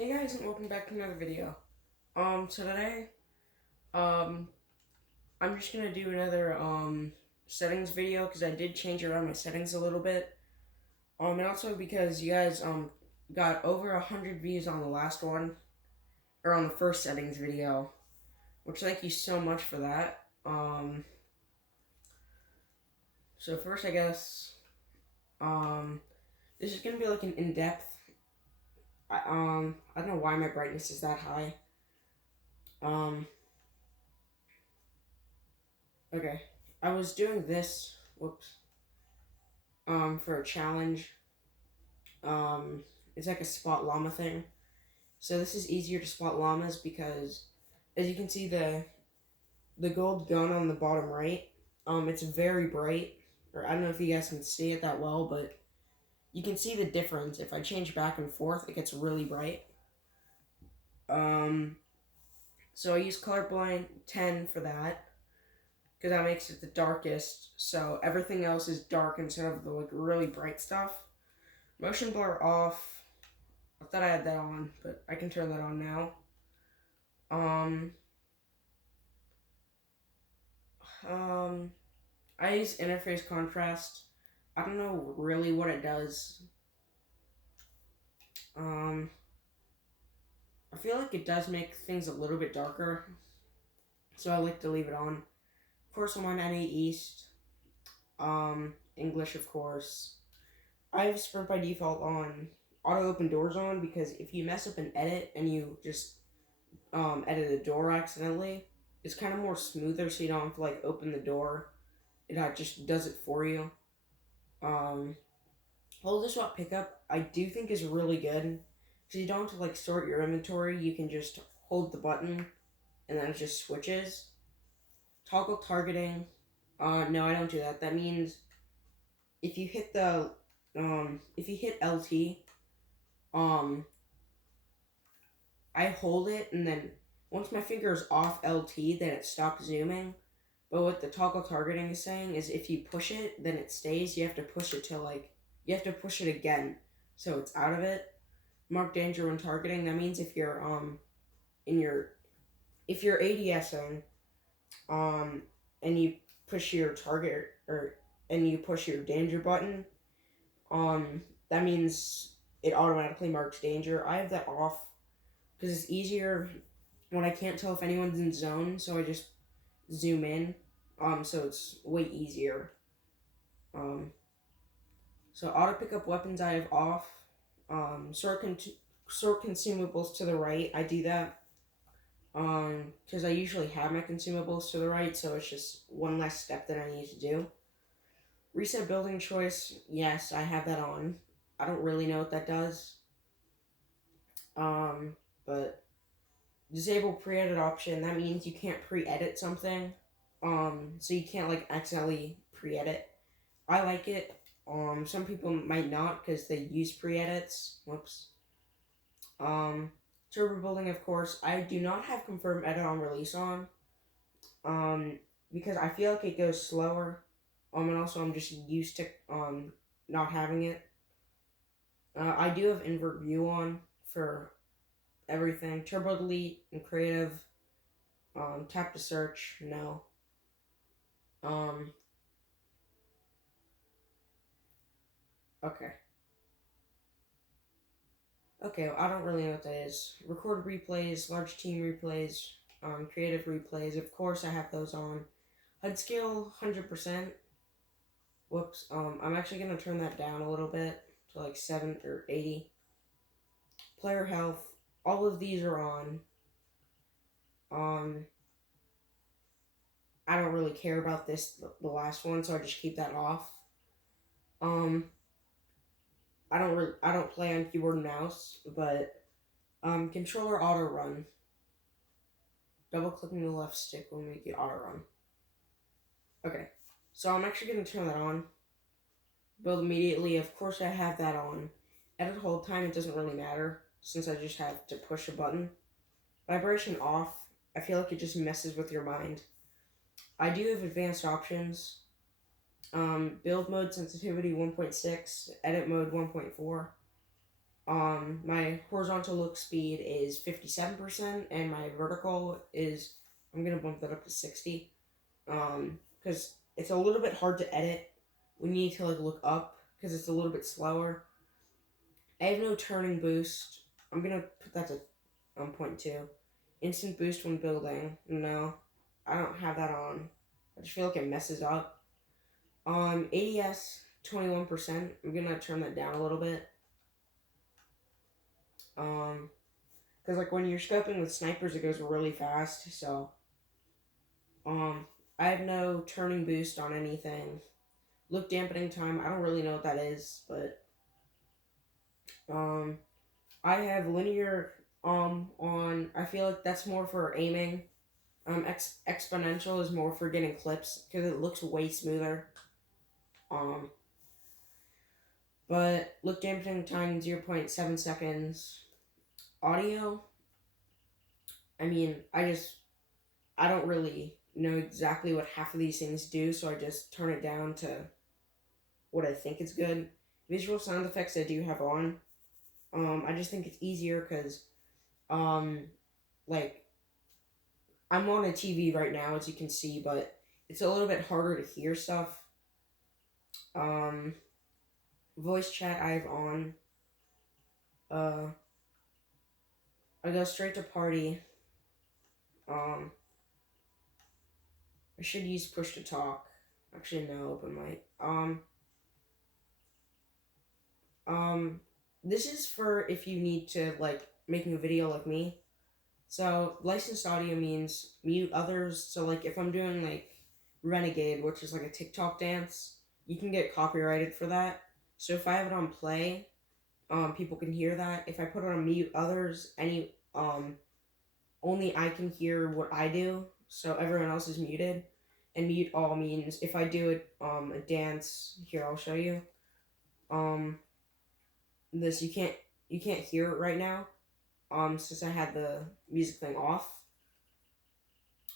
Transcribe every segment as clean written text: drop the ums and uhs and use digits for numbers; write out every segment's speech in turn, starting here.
Hey guys, and welcome back to another video. Today, um, I'm just gonna do another, settings video because I did change around my settings a little bit. And also because you guys, got over 100 views on the last one, or on the first settings video, which thank you so much for that. So first, I guess, um, this is gonna be like an in-depth, I don't know why my brightness is that high. Um, okay. I was doing this, whoops, for a challenge. It's like a spot llama thing. So this is easier to spot llamas because, as you can see, the gold gun on the bottom right, it's very bright. Or I don't know if you guys can see it that well, but you can see the difference. If I change back and forth, it gets really bright. Um, so I use colorblind 10 for that because that makes it the darkest. So everything else is dark instead of the like really bright stuff. Motion blur off. I thought I had that on, but I can turn that on now. Um, um, I use interface contrast. I don't know really what it does. Um, I feel like it does make things a little bit darker, so I like to leave it on. Of course, I'm on NA East. English, of course. I have Sprint by default on. Auto open doors on because if you mess up an edit and you just edit a door accidentally, it's kind of more smoother, so you don't have to like open the door. It just does it for you. Um, Hold the swap pickup I do think is really good because you don't have to like sort your inventory. You can just hold the button and then it just switches. Toggle targeting. No, I don't do that. That means if you hit if you hit LT, um, I hold it and then once my finger is off LT, then it stops zooming. But what the toggle targeting is saying is if you push it, then it stays. You have to push it till like you have to push it again, so it's out of it. Mark danger when targeting. That means if you're in your if you're ADSing, um and you push your target or and you push your danger button, that means it automatically marks danger. I have that off because it's easier when I can't tell if anyone's in zone, so I just zoom in. So it's way easier. Um, so auto pick up weapons I have off. Sort consumables to the right. I do that. Because I usually have my consumables to the right, so it's just one less step that I need to do. Reset building choice. Yes, I have that on. I don't really know what that does. But disable pre-edit option. That means you can't pre-edit something. So you can't like accidentally pre-edit. I like it. Some people might not because they use pre-edits. Whoops. Turbo building, of course. I do not have confirmed edit on release on. Um, because I feel like it goes slower. And also I'm just used to not having it. I do have invert view on for everything. Turbo delete and creative. Tap to search. No. Um. Okay. Okay, well, I don't really know what that is. Record replays, large team replays, creative replays. Of course, I have those on. HUD scale 100%. Whoops. I'm actually gonna turn that down a little bit to like 7 or 80. Player health. All of these are on. Um, I don't really care about the last one, so I just keep that off. Um, I don't play on keyboard and mouse, but controller auto run. Double clicking the left stick will make it auto run. Okay, so I'm actually gonna turn that on. Build immediately. Of course, I have that on. Edit hold time. It doesn't really matter since I just have to push a button. Vibration off. I feel like it just messes with your mind. I do have advanced options. Build mode sensitivity 1.6, edit mode 1.4. My horizontal look speed is 57%, and my vertical is, I'm gonna bump that up to 60. Because it's a little bit hard to edit when you need to like look up because it's a little bit slower. I have no turning boost. I'm gonna put that to point two. Instant boost when building. No, I don't have that on. I just feel like it messes up. ADS 21%. I'm gonna turn that down a little bit. Because like when you're scoping with snipers, it goes really fast. So um, I have no turning boost on anything. Look dampening time. I don't really know what that is, but um, I have linear on. I feel like that's more for aiming. Exponential is more for getting clips because it looks way smoother. Um, but look dampening time 0.7 seconds. Audio. I mean, I don't really know exactly what half of these things do, so I just turn it down to what I think is good. Visual sound effects I do have on. I just think it's easier because um, like I'm on a TV right now, as you can see, but it's a little bit harder to hear stuff. Um, Voice chat I have on. Uh, I go straight to party. Um, I should use push to talk. Actually, no, open mic. Um, this is for if you need to like making a video like me. So licensed audio means mute others. So like if I'm doing like Renegade, which is like a TikTok dance, you can get copyrighted for that. So if I have it on play, people can hear that. If I put it on mute others, only I can hear what I do, so everyone else is muted. And mute all means if I do a dance here, I'll show you. Um, this you can't hear it right now. Since I had the music thing off.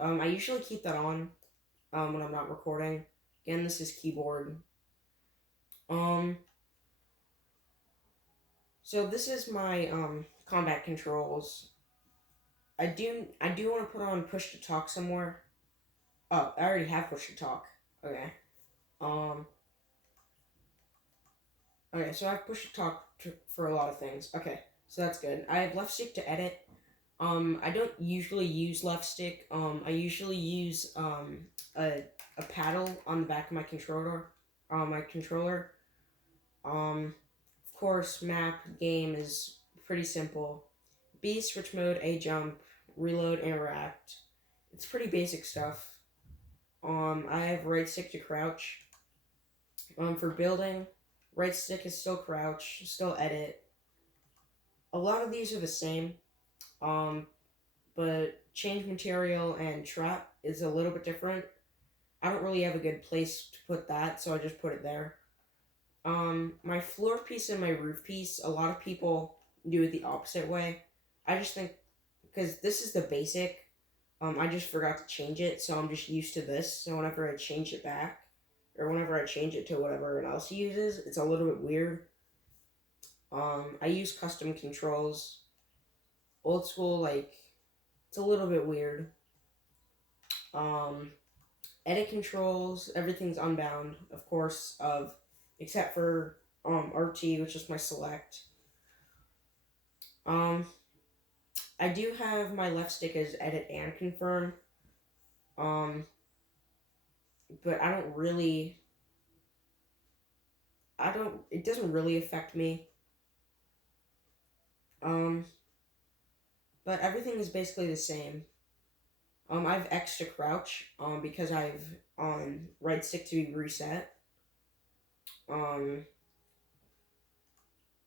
I usually keep that on. When I'm not recording. Again, this is keyboard. Um, so this is my combat controls. I do want to put on push to talk somewhere. Oh, I already have push to talk. Okay. Um. Okay, so I have push to talk for a lot of things. Okay, so that's good. I have left stick to edit. I don't usually use left stick. I usually use a paddle on the back of my controller. My controller. Of course, map game is pretty simple. B, switch mode, A, jump, reload, interact. It's pretty basic stuff. I have right stick to crouch. For building, right stick is still crouch, still edit. A lot of these are the same. Um, but change material and trap is a little bit different. I don't really have a good place to put that, so I just put it there. My floor piece and my roof piece, a lot of people do it the opposite way. I just think because this is the basic, I just forgot to change it, so I'm just used to this. So whenever I change it back, or whenever I change it to whatever everyone else uses, it's a little bit weird. I use custom controls. Old school, like it's a little bit weird. Um, Edit controls, everything's unbound, of course, of except for RT, which is my select. Um, I do have my left stick as edit and confirm. Um, but I don't really. I don't. It doesn't really affect me. Um, but everything is basically the same. I have X to crouch. Because I've on right stick to be reset. Um,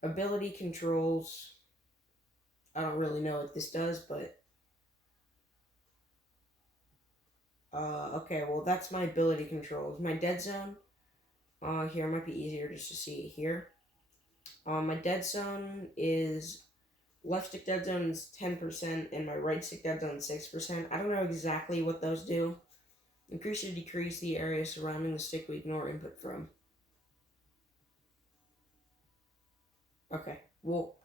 Ability controls. I don't really know what this does, but okay, well, that's my ability controls. My dead zone, here might be easier just to see it here. My dead zone is left stick dead zone is 10%, and my right stick dead zone is 6%. I don't know exactly what those do. Increase or decrease the area surrounding the stick we ignore input from. Okay, well,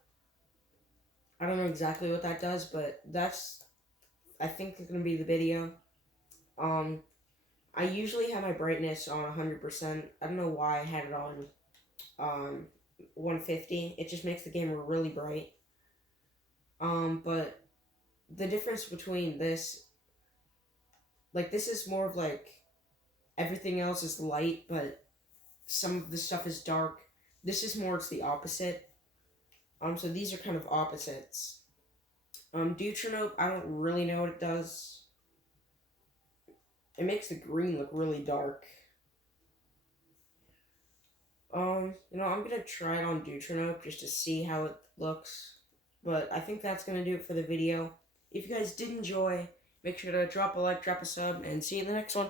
I don't know exactly what that does, but that's, I think, it's gonna be the video. Um, I usually have my brightness on 100%. I don't know why I had it on 150. It just makes the game really bright. But the difference between this, like, this is more of like everything else is light, but some of the stuff is dark. This is more, it's the opposite. So these are kind of opposites. Deuteranope, I don't really know what it does. It makes the green look really dark. I'm gonna try it on Deuteranope just to see how it looks. But I think that's gonna do it for the video. If you guys did enjoy, make sure to drop a like, drop a sub, and see you in the next one.